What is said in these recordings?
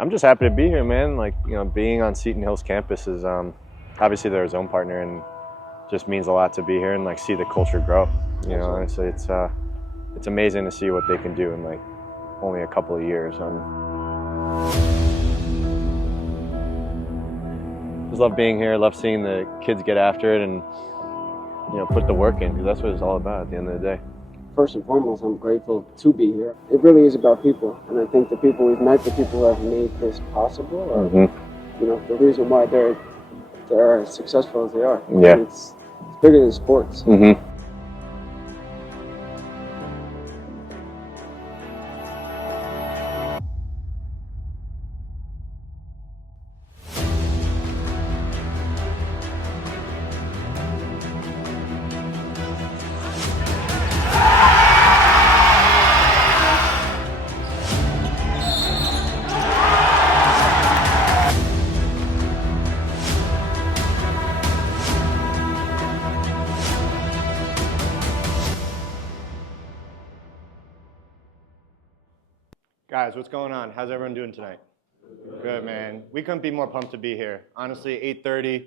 I'm just happy to be here, man. Like, being on Seton Hill's campus is obviously they're a zone partner, and just means a lot to be here and like see the culture grow. Honestly, it's amazing to see what they can do in like only a couple of years. Just love being here. Love seeing the kids get after it and put the work in, because that's what it's all about at the end of the day. First and foremost, I'm grateful to be here. It really is about people, and I think the people we've met, the people who have made this possible, are the reason why they're as successful as they are. Yeah, it's bigger than sports. Guys, what's going on? How's everyone doing tonight? Good, man. We couldn't be more pumped to be here. Honestly, 8:30,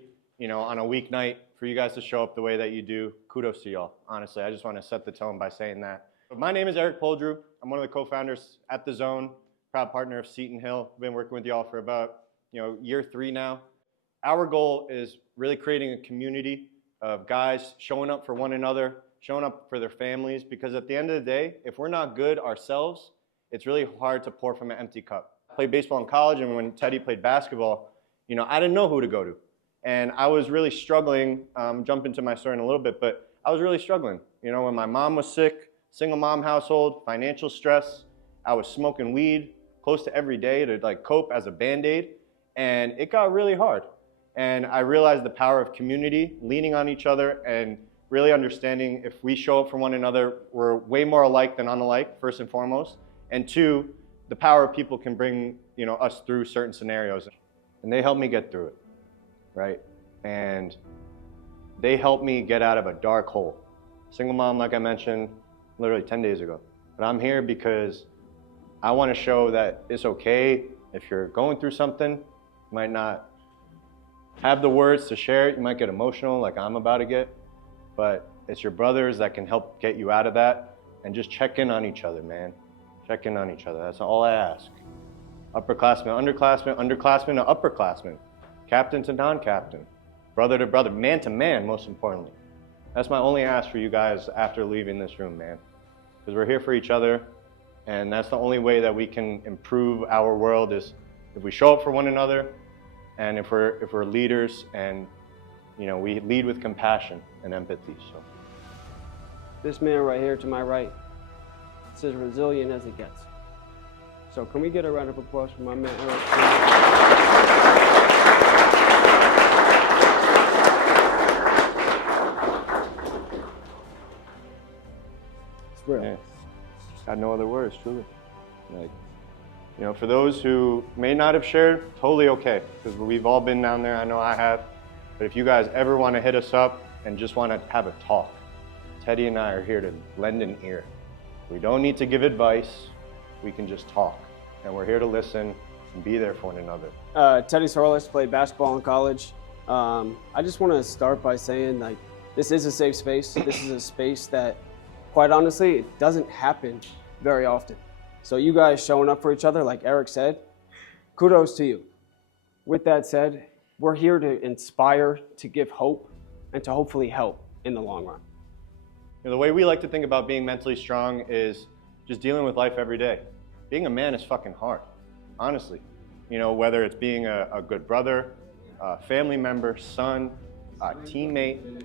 on a weeknight, for you guys to show up the way that you do, kudos to y'all. Honestly, I just want to set the tone by saying that. But my name is Eric Poldrew. I'm one of the co-founders at The Zone, proud partner of Seton Hill. I've been working with y'all for about, year 3 now. Our goal is really creating a community of guys showing up for one another, showing up for their families, because at the end of the day, if we're not good ourselves, it's really hard to pour from an empty cup. I played baseball in college, and when Teddy played basketball, I didn't know who to go to. And I was really struggling, jump into my story in a little bit, but I was really struggling. When my mom was sick, single mom household, financial stress, I was smoking weed close to every day to like cope as a Band-Aid, and it got really hard. And I realized the power of community, leaning on each other, and really understanding if we show up for one another, we're way more alike than unalike, first and foremost. And 2, the power of people can bring us through certain scenarios. And they helped me get through it, right? And they helped me get out of a dark hole. Single mom, like I mentioned, literally 10 days ago. But I'm here because I want to show that it's okay if you're going through something. You might not have the words to share it. You might get emotional like I'm about to get. But it's your brothers that can help get you out of that. And just check in on each other, man. Check in on each other. That's all I ask. Upperclassmen, underclassmen, underclassmen to upperclassmen, captain to non-captain, brother to brother, man to man, most importantly. That's my only ask for you guys after leaving this room, man. Because we're here for each other, and that's the only way that we can improve our world is if we show up for one another, and if we're leaders, and we lead with compassion and empathy. So This man right here to my right, it's as resilient as it gets. So can we get a round of applause for my man, Eric? It's real. Yeah. Got no other words, truly. For those who may not have shared, totally okay, because we've all been down there, I know I have. But if you guys ever want to hit us up and just want to have a talk, Teddy and I are here to lend an ear. We don't need to give advice, we can just talk. And we're here to listen and be there for one another. Teddy Sorles played basketball in college. I just want to start by saying this is a safe space. This is a space that, quite honestly, it doesn't happen very often. So you guys showing up for each other, like Eric said, kudos to you. With that said, we're here to inspire, to give hope, and to hopefully help in the long run. The way we like to think about being mentally strong is just dealing with life every day. Being a man is fucking hard, honestly. Whether it's being a good brother, a family member, son, a teammate,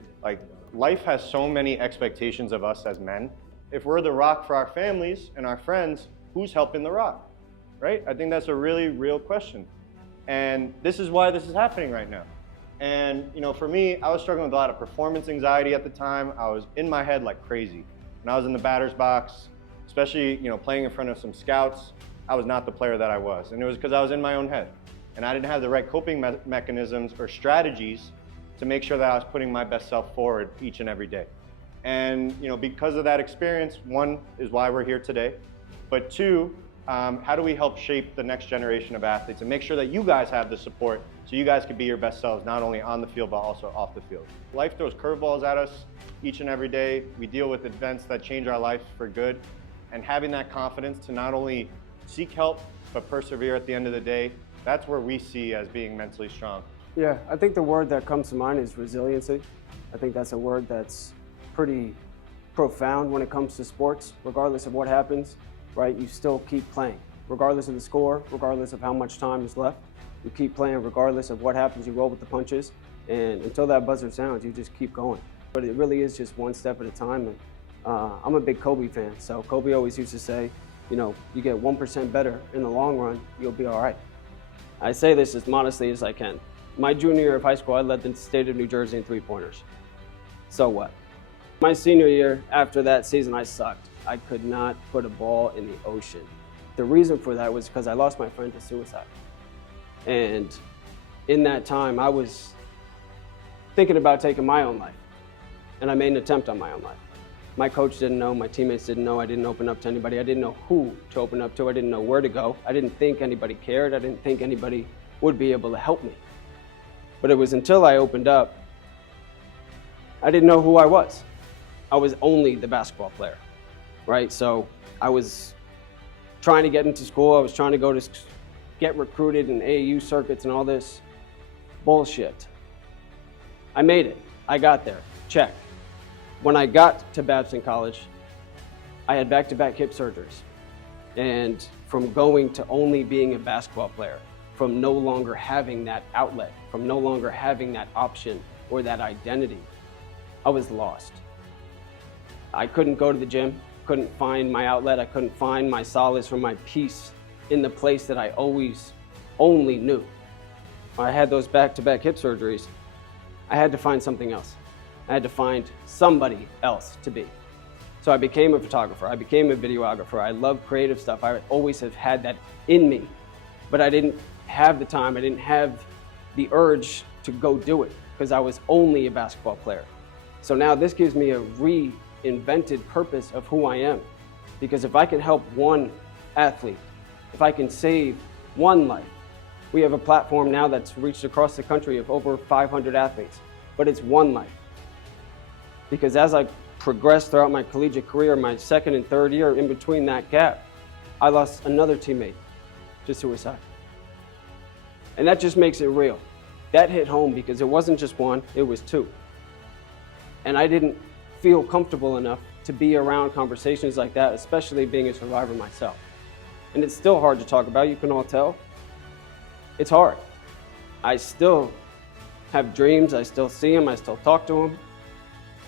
life has so many expectations of us as men. If we're the rock for our families and our friends, who's helping the rock, right? I think that's a really real question. And this is why this is happening right now. And for me, I was struggling with a lot of performance anxiety at the time. I was in my head like crazy. When I was in the batter's box, especially playing in front of some scouts, I was not the player that I was. And it was because I was in my own head. And I didn't have the right coping mechanisms or strategies to make sure that I was putting my best self forward each and every day. And because of that experience, 1 is why we're here today. But 2, how do we help shape the next generation of athletes and make sure that you guys have the support so you guys can be your best selves, not only on the field, but also off the field. Life throws curveballs at us each and every day. We deal with events that change our life for good. And having that confidence to not only seek help, but persevere at the end of the day, that's where we see as being mentally strong. Yeah, I think the word that comes to mind is resiliency. I think that's a word that's pretty profound when it comes to sports. Regardless of what happens, right, you still keep playing. Regardless of the score, regardless of how much time is left, you keep playing regardless of what happens, you roll with the punches, and until that buzzer sounds, you just keep going. But it really is just one step at a time, and I'm a big Kobe fan, so Kobe always used to say, you know, you get 1% better in the long run, you'll be all right. I say this as modestly as I can. My junior year of high school, I led the state of New Jersey in three-pointers. So what? My senior year, after that season, I sucked. I could not put a ball in the ocean. The reason for that was because I lost my friend to suicide. And in that time, I was thinking about taking my own life. And I made an attempt on my own life. My coach didn't know, my teammates didn't know, I didn't open up to anybody. I didn't know who to open up to, I didn't know where to go. I didn't think anybody cared, I didn't think anybody would be able to help me. But it was until I opened up, I didn't know who I was. I was only the basketball player, right? So I was trying to get into school, I was trying to get recruited in AAU circuits and all this bullshit. I made it, I got there, check. When I got to Babson College, I had back-to-back hip surgeries. And from going to only being a basketball player, from no longer having that outlet, from no longer having that option or that identity, I was lost. I couldn't go to the gym, couldn't find my outlet, I couldn't find my solace or my peace in the place that I always only knew. When I had those back-to-back hip surgeries, I had to find something else. I had to find somebody else to be. So I became a photographer, I became a videographer, I love creative stuff, I always have had that in me, but I didn't have the time, I didn't have the urge to go do it because I was only a basketball player. So now this gives me a reinvented purpose of who I am, because if I can help one athlete, if I can save one life, we have a platform now that's reached across the country of over 500 athletes, but it's one life. Because as I progressed throughout my collegiate career, my second and third year, in between that gap, I lost another teammate to suicide. And that just makes it real. That hit home because it wasn't just one, it was two. And I didn't feel comfortable enough to be around conversations like that, especially being a survivor myself. And it's still hard to talk about, you can all tell. It's hard. I still have dreams, I still see them, I still talk to them.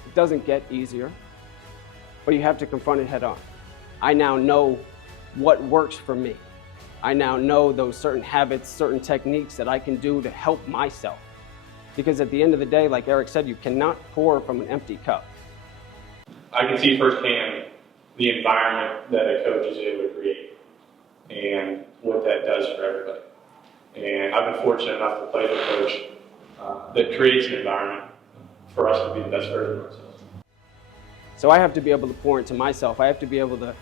It doesn't get easier, but you have to confront it head on. I now know what works for me. I now know those certain habits, certain techniques that I can do to help myself. Because at the end of the day, like Eric said, you cannot pour from an empty cup. I can see firsthand the environment that a coach is able to create and what that does for everybody. And I've been fortunate enough to play with a coach that creates an environment for us to be the best version of ourselves. So I have to be able to pour into myself. I have to be able to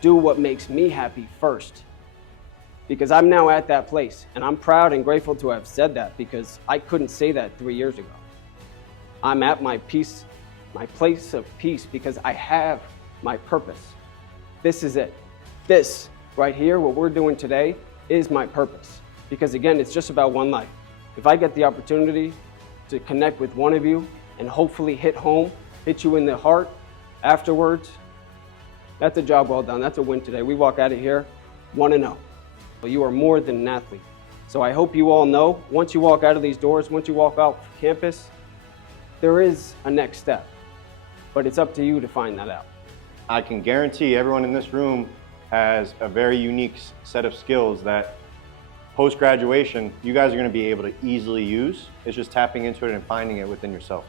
do what makes me happy first. Because I'm now at that place, and I'm proud and grateful to have said that because I couldn't say that 3 years ago. I'm at my peace, my place of peace because I have my purpose. This is it. This right here, what we're doing today, is my purpose. Because again, it's just about one life. If I get the opportunity to connect with one of you and hopefully hit home, hit you in the heart afterwards, that's a job well done. That's a win today. We walk out of here 1-0. You are more than an athlete. So I hope you all know, once you walk out of these doors, once you walk out campus, there is a next step. But it's up to you to find that out. I can guarantee everyone in this room has a very unique set of skills that post-graduation, you guys are going to be able to easily use. It's just tapping into it and finding it within yourself,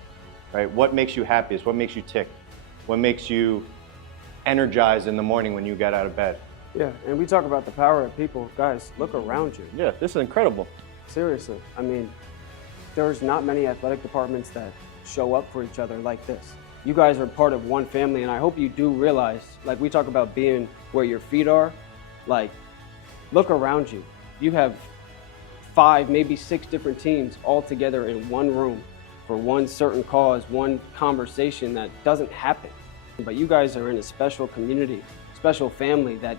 right? What makes you happiest? What makes you tick? What makes you energized in the morning when you get out of bed? Yeah, and we talk about the power of people. Guys, look around you. Yeah, this is incredible. Seriously, I mean, there's not many athletic departments that show up for each other like this. You guys are part of one family, and I hope you do realize, like we talk about being where your feet are, like Look around you. You have 5, maybe 6 different teams all together in one room for one certain cause, one conversation that doesn't happen. But you guys are in a special community, special family that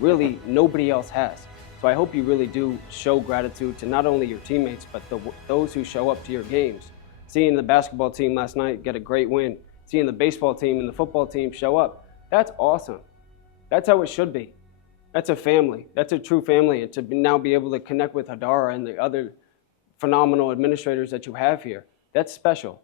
really nobody else has. So I hope you really do show gratitude to not only your teammates, but those who show up to your games. Seeing the basketball team last night get a great win, seeing the baseball team and the football team show up, that's awesome. That's how it should be. That's a family. That's a true family. And to now be able to connect with Hadara and the other phenomenal administrators that you have here, that's special.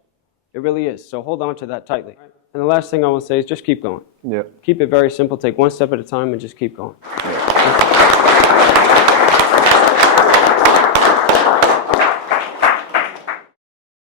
It really is. So hold on to that tightly. And the last thing I want to say is just keep going. Yeah. Keep it very simple. Take one step at a time and just keep going. Yeah.